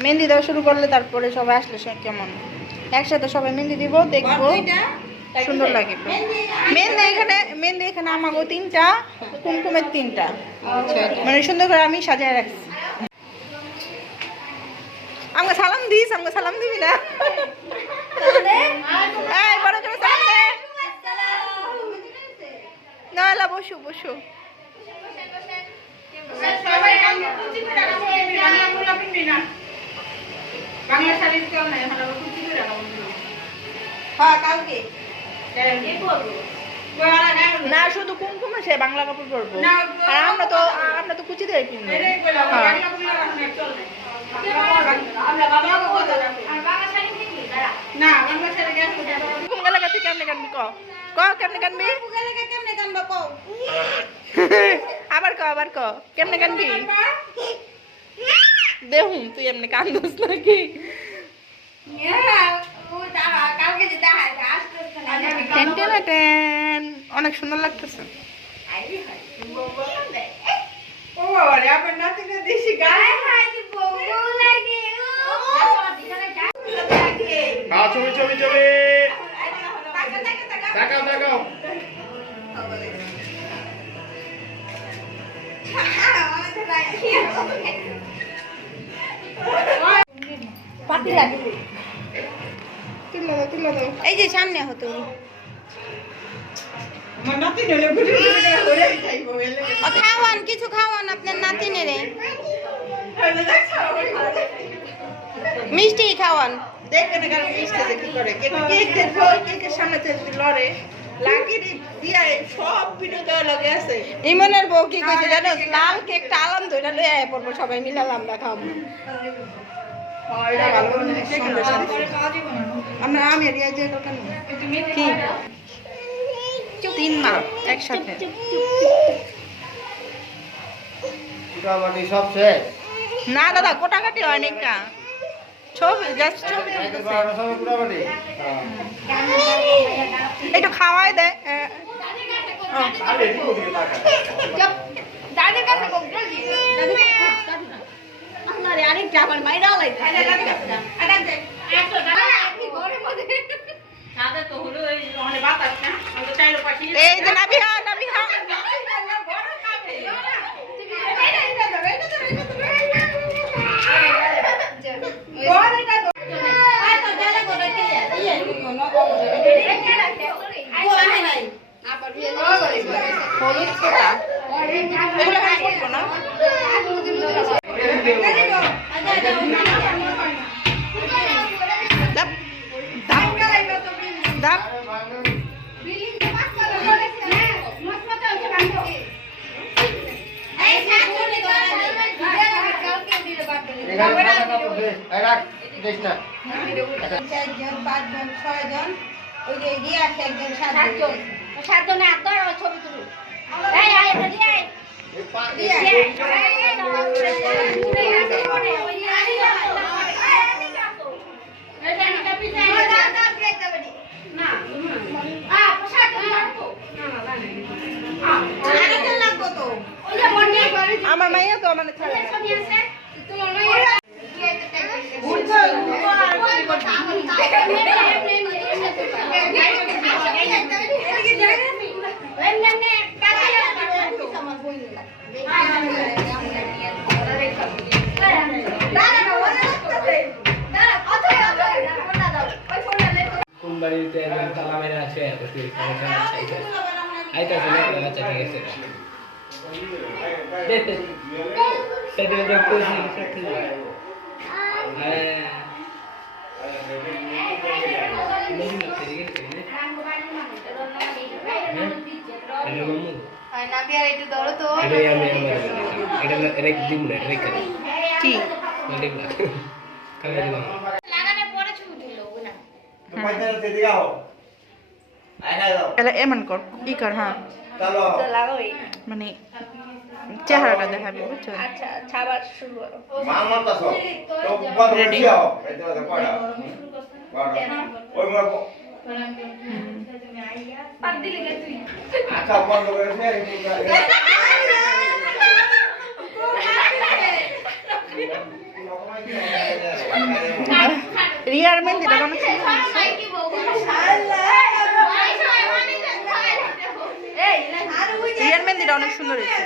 মেহেন্দি দেওয়া শুরু করলে তারপরে সবাই আসলে কেমন একসাথে সবাই মেহেন্দি দিব, দেখবো সুন্দর লাগে। মেহেন্দি এখানে আমাগো 3টা, কুমকুমের 3টা, মানে সুন্দর করে আমি সাজায় রাখছি। আমাকে সালাম দিস, আমাকে সালাম দিবি না? এই বড় করে সালাম দে। না বসো বসো। বাংলা শাড়ি কেউ নাই, কালকে না শুধু কুমকুম সে বাংলা কাপড় পরবো, আর আমরা তো কুচি দিয়ে কিনবো। কেমনে কানবি কেমনে কানবি আবার কেমনে কানবি দেখুন তুই এমনি কান্দোস নাকি? অনেক সুন্দর লাগতেছে। এই যে সামনে হতো খাওয়ান, কিছু খাওয়ান আপনার নাতিনেরে, মিষ্টি খাওয়ান। দেখেন মিষ্টি কি করে, কেকের সামনে লড়ে ইমনের বউ কি কইছে জানো, লাল কেকটা আলাম ধরে লয়ে আয় পড়বো, সবাই মিলে লামটা খাবো। আমি কি 3 মা একসাথে না দাদা, কোটাকাটি হয় না, ছবি একটু খাওয়াই দেয়। এই যে নাবিহা আমার মাইয়া তো মানে এমন কর ই কর, হ্যাঁ মানে চেহারাটা দেখাবি, বুঝছো? আচ্ছা খাবার শুরু করো। রেডি আচ্ছা বন্ধ করে দে। রিয়ার মেহেন্দিটা অনেক সুন্দর হয়েছে। রিয়ার মেহেন্দিটা অনেক সুন্দর হয়েছে।